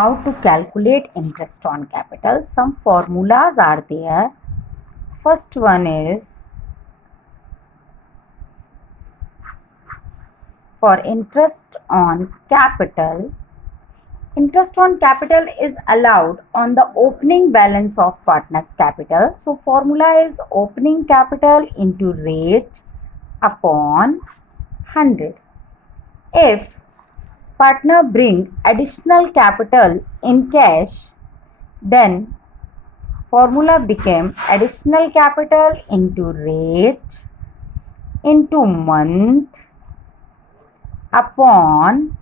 how to calculate interest on capital. Some formulas are there. First one is for interest on capital. Interest on capital is allowed on the opening balance of partner's capital. So formula is opening capital into rate upon 100. If partner bring additional capital in cash, then formula became additional capital into rate into month upon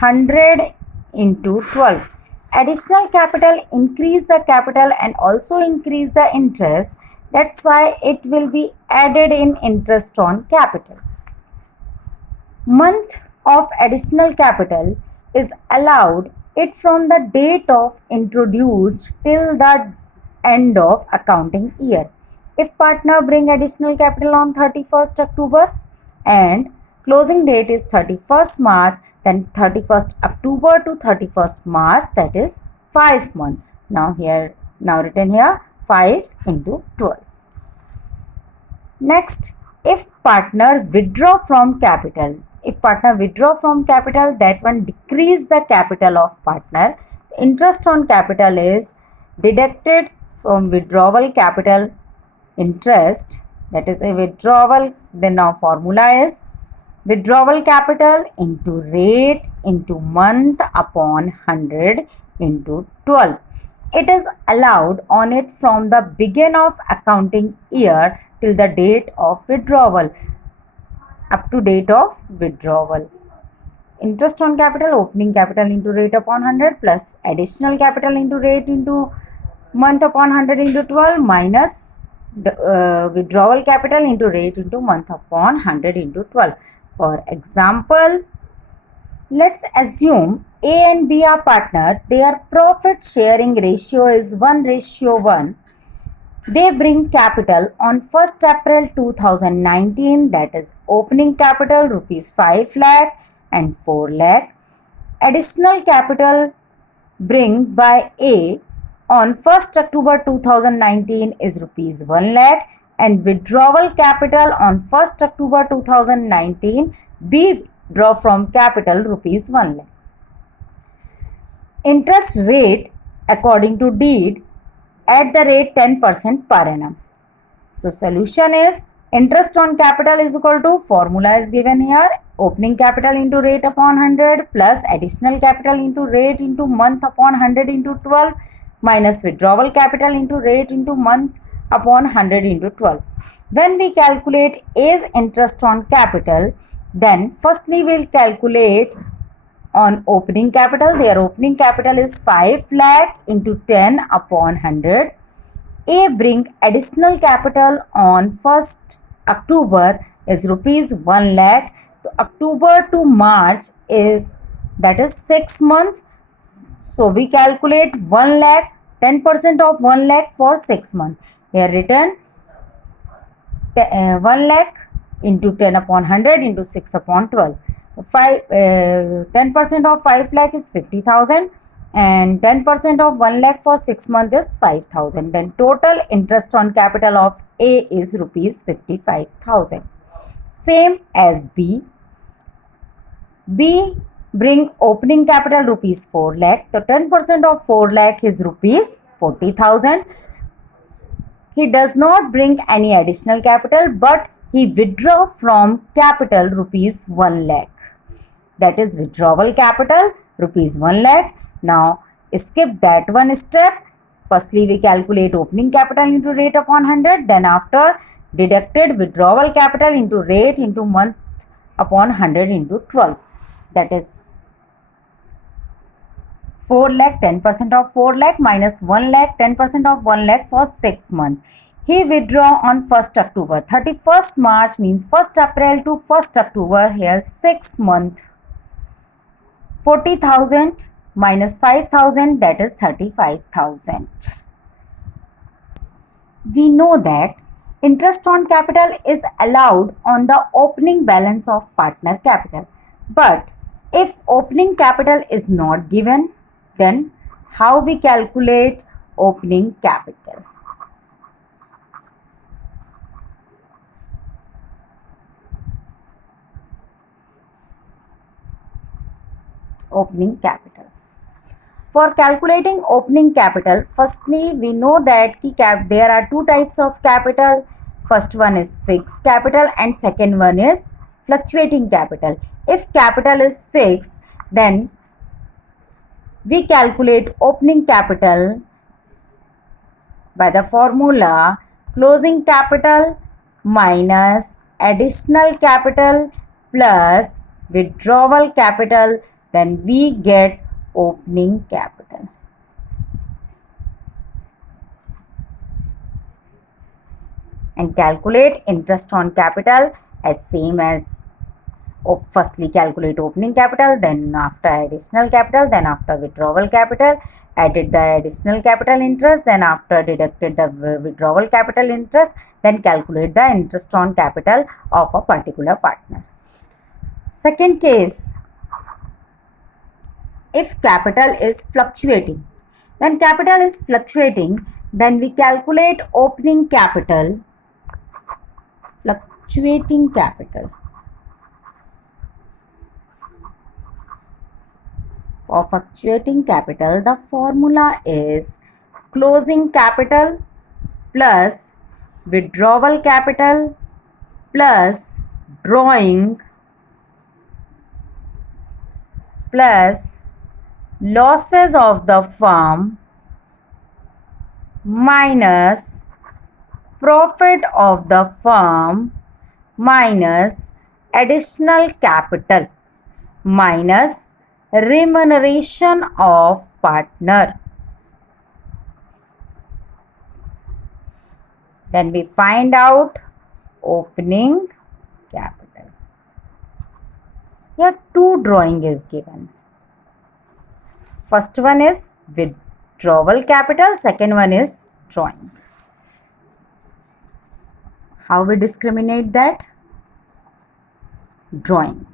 100 into 12. Additional capital increase the capital and also increase the interest. That's why it will be added in interest on capital. Month of additional capital is allowed it from the date of introduced till the end of accounting year. If partner bring additional capital on 31st October and closing date is 31st March, then 31st October to 31st March, that is 5 months. Now written here 5 into 12. Next, if partner withdraw from capital, that one decrease the capital of partner. Interest on capital is deducted from withdrawal capital interest, that is a withdrawal. Then now formula is withdrawal capital into rate into month upon 100 into 12. It is allowed on it from the beginning of accounting year till the date of withdrawal, up to date of withdrawal. Interest on capital, opening capital into rate upon 100 plus additional capital into rate into month upon 100 into 12 minus withdrawal capital into rate into month upon 100 into 12. For example, let's assume A and B are partner. Their profit sharing ratio is 1:1. They bring capital on 1st April 2019, that is opening capital rupees 5 lakh and 4 lakh. Additional capital bring by A on 1st October 2019 is rupees 1 lakh and withdrawal capital on 1st October 2019 B draw from capital rupees 1 lakh. Interest rate according to deed at the rate 10% per annum. So solution is interest on capital is equal to, formula is given here, opening capital into rate upon 100 plus additional capital into rate into month upon 100 into 12 minus withdrawal capital into rate into month upon 100 into 12. When we calculate A's interest on capital, then firstly we'll calculate on opening capital. Their opening capital is 5 lakh into 10 upon 100. A bring additional capital on 1st October is rupees 1 lakh. So October to March is, that is 6 months. So we calculate 1 lakh, 10% of 1 lakh for 6 months. Here written 1 lakh into 10 upon 100 into 6 upon 12. 10% of 5 lakh is 50,000 and 10% of 1 lakh for 6 months is 5,000. Then total interest on capital of A is rupees 55,000. Same as B. B bring opening capital rupees 4 lakh. So 10% of 4 lakh is rupees 40,000. He does not bring any additional capital, but he withdraw from capital rupees 1 lakh. That is withdrawal capital rupees 1 lakh. Now skip that one step. Firstly we calculate opening capital into rate upon 100. Then after deducted withdrawal capital into rate into month upon 100 into 12. That is 4 lakh, 10% of 4 lakh minus 1 lakh, 10% of 1 lakh for 6 months. He withdraw on 1st October. 31st March means 1st April to 1st October. Here 6 months. 40,000 minus 5,000, that is 35,000. We know that interest on capital is allowed on the opening balance of partner capital. But If opening capital is not given, then how we calculate opening capital? Opening capital. For calculating opening capital, firstly we know that there are two types of capital. First one is fixed capital and second one is fluctuating capital. If capital is fixed, then we calculate opening capital by the formula closing capital minus additional capital plus withdrawal capital, then we get opening capital. And calculate interest on capital as same as firstly calculate opening capital, then after additional capital, then after withdrawal capital, added the additional capital interest, then after deducted the withdrawal capital interest, then calculate the interest on capital of a particular partner. Second case, if capital is fluctuating. When capital is fluctuating, then we calculate opening capital, fluctuating capital. For fluctuating capital, the formula is closing capital plus withdrawal capital plus drawing plus losses of the firm minus profit of the firm minus additional capital minus remuneration of partner. Then we find out opening capital. Here two drawing is given. First one is withdrawal capital, second one is drawing. How we discriminate that? Drawing.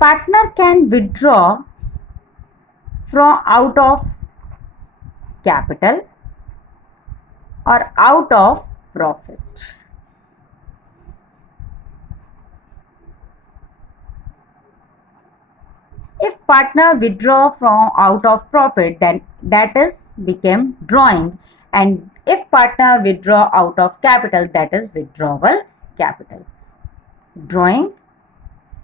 Partner can withdraw from out of capital or out of profit. If partner withdraw from out of profit, then that is became drawing, and if partner withdraw out of capital, that is withdrawal capital. Drawing,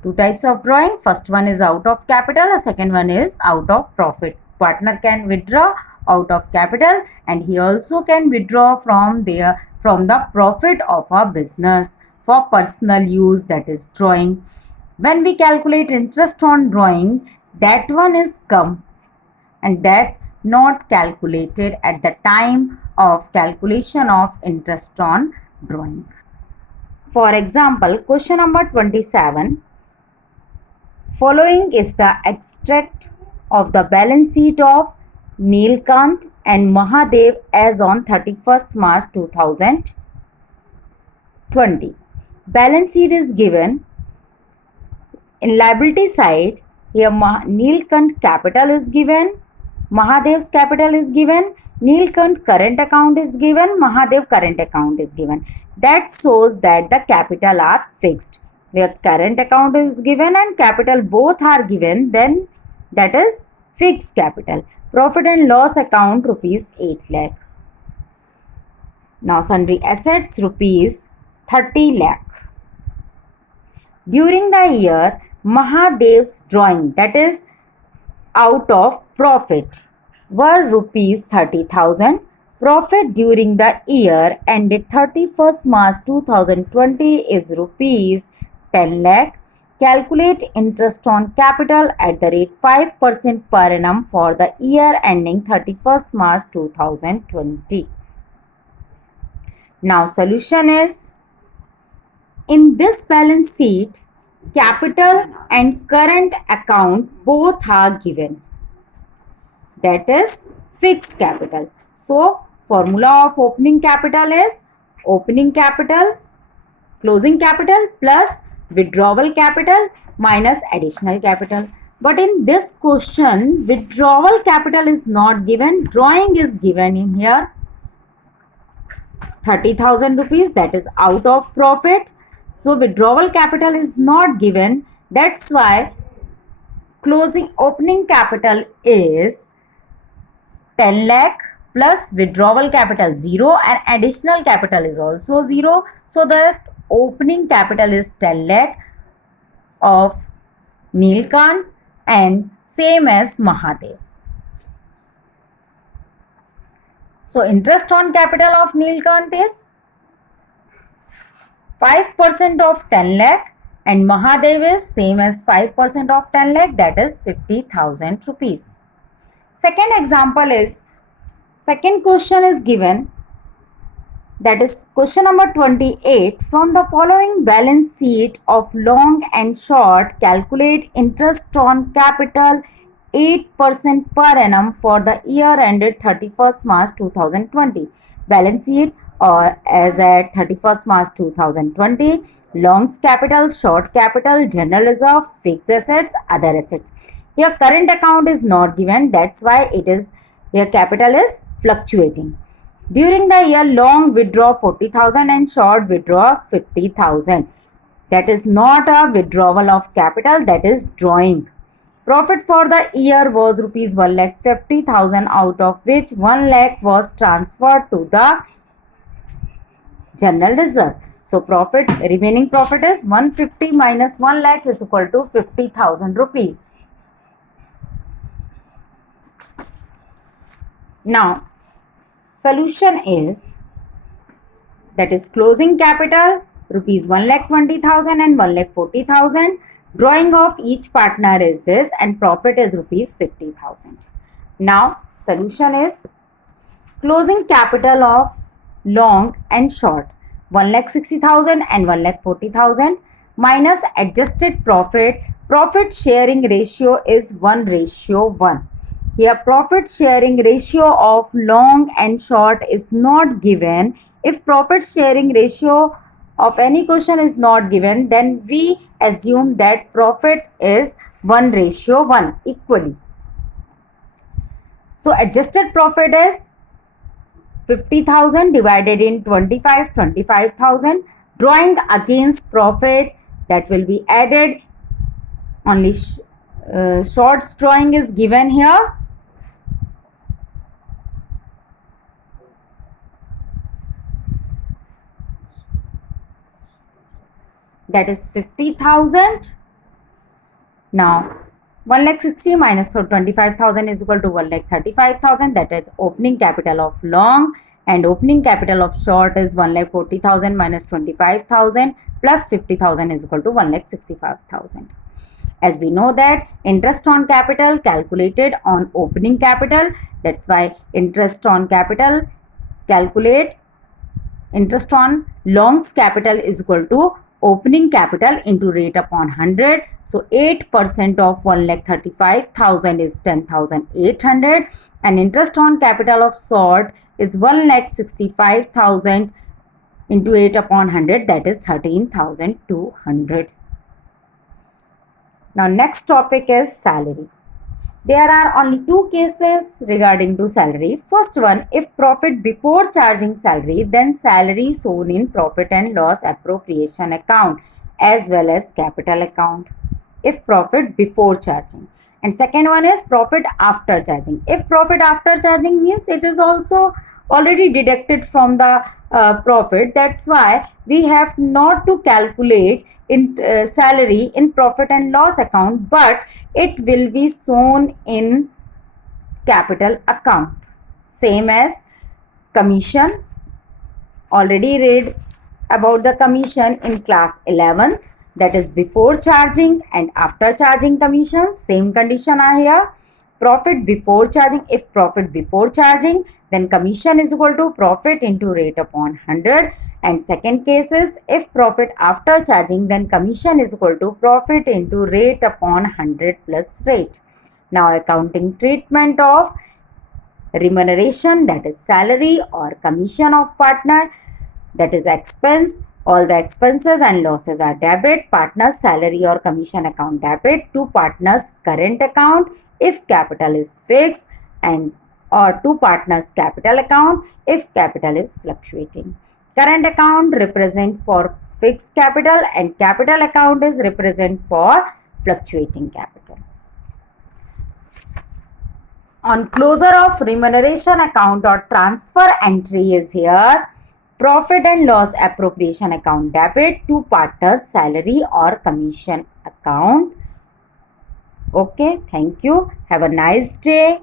two types of drawing. First one is out of capital, the second one is out of profit. Partner can withdraw out of capital and he also can withdraw from the profit of a business for personal use, that is drawing. When we calculate interest on drawing, that one is come and that not calculated at the time of calculation of interest on drawing. For example, question number 27. Following is the extract of the balance sheet of Neelkant and Mahadev as on 31st March 2020. Balance sheet is given. In liability side, here Neelkant capital is given, Mahadev's capital is given, Neelkant current account is given, Mahadev current account is given. That shows that the capital are fixed. Where current account is given and capital both are given, then that is fixed capital. Profit and loss account rupees 8 lakh. Now sundry assets rupees 30 lakh. During the year, Mahadev's drawing, that is out of profit, were rupees 30,000. Profit during the year ended 31st March 2020 is rupees 10 lakh. Calculate interest on capital at the rate 5% per annum for the year ending 31st March 2020. Now solution is, in this balance sheet, capital and current account both are given. That is fixed capital. So formula of opening capital is opening capital, closing capital plus withdrawal capital minus additional capital. But in this question, withdrawal capital is not given, drawing is given in here. 30,000 rupees, that is out of profit. So withdrawal capital is not given. That's why opening capital is 10 lakh plus withdrawal capital 0 and additional capital is also 0. So the opening capital is 10 lakh of Neelkant and same as Mahadev. So interest on capital of Neelkant is 5% of 10 lakh and Mahadev is same as 5% of 10 lakh, that is 50,000 rupees. Second example is, second question is given, that is question number 28. From the following balance sheet of long and short, calculate interest on capital 8% per annum for the year ended 31st March 2020. Balance sheet as at 31st March 2020. Longs capital, short capital, general reserve, fixed assets, other assets. Here current account is not given, that's why it is here capital is fluctuating. During the year, long withdraw 40,000 and short withdraw 50,000. That is not a withdrawal of capital, that is drawing. Profit for the year was rupees 1,50,000, out of which 1 lakh was transferred to the general reserve. So profit, remaining profit is 150 minus 1 lakh is equal to 50,000 rupees. Now, solution is, that is closing capital rupees 1,20,000 and 1,40,000. Drawing of each partner is this and profit is rupees 50,000. Now, solution is closing capital of long and short 1,60,000 and 1,40,000 minus adjusted profit. Profit sharing ratio is 1:1. Here profit sharing ratio of long and short is not given. If profit sharing ratio of any question is not given, then we assume that profit is 1:1 equally. So adjusted profit is 50,000 divided in 25,000. Drawing against profit, that will be added. Only shorts drawing is given here. That is 50,000. Now 1,60,000 minus 25,000 is equal to 1,35,000. That is opening capital of long, and opening capital of short is 1,40,000 minus 25,000 plus 50,000 is equal to 1,65,000. As we know that interest on capital calculated on opening capital, that's why interest on capital calculate interest on longs capital is equal to opening capital into rate upon 100. So 8% of 1,35,000 is 10,800 and interest on capital of short is 1,65,000 into 8 upon 100, that is 13,200. Now next topic is salary. There are only two cases regarding to salary. First one, if profit before charging salary, then salary shown in profit and loss appropriation account as well as capital account. If profit before charging. And second one is profit after charging. If profit after charging means it is also already deducted from the profit. That's why we have not to calculate in salary in profit and loss account, but it will be shown in capital account. Same as commission. Already read about the commission in class 11th, that is before charging and after charging commission. Same condition are here. Profit before charging, if profit before charging, then commission is equal to profit into rate upon 100. And second case is if profit after charging, then commission is equal to profit into rate upon 100 plus rate. Now accounting treatment of remuneration, that is salary or commission of partner, that is expense All the expenses and losses are debit. Partner's salary or commission account debit to partner's current account if capital is fixed, and or to partner's capital account if capital is fluctuating. Current account represent for fixed capital and capital account is represent for fluctuating capital. On closure of remuneration account or transfer entry is here. Profit and loss appropriation account debit to partner's salary or commission account. Okay, thank you. Have a nice day.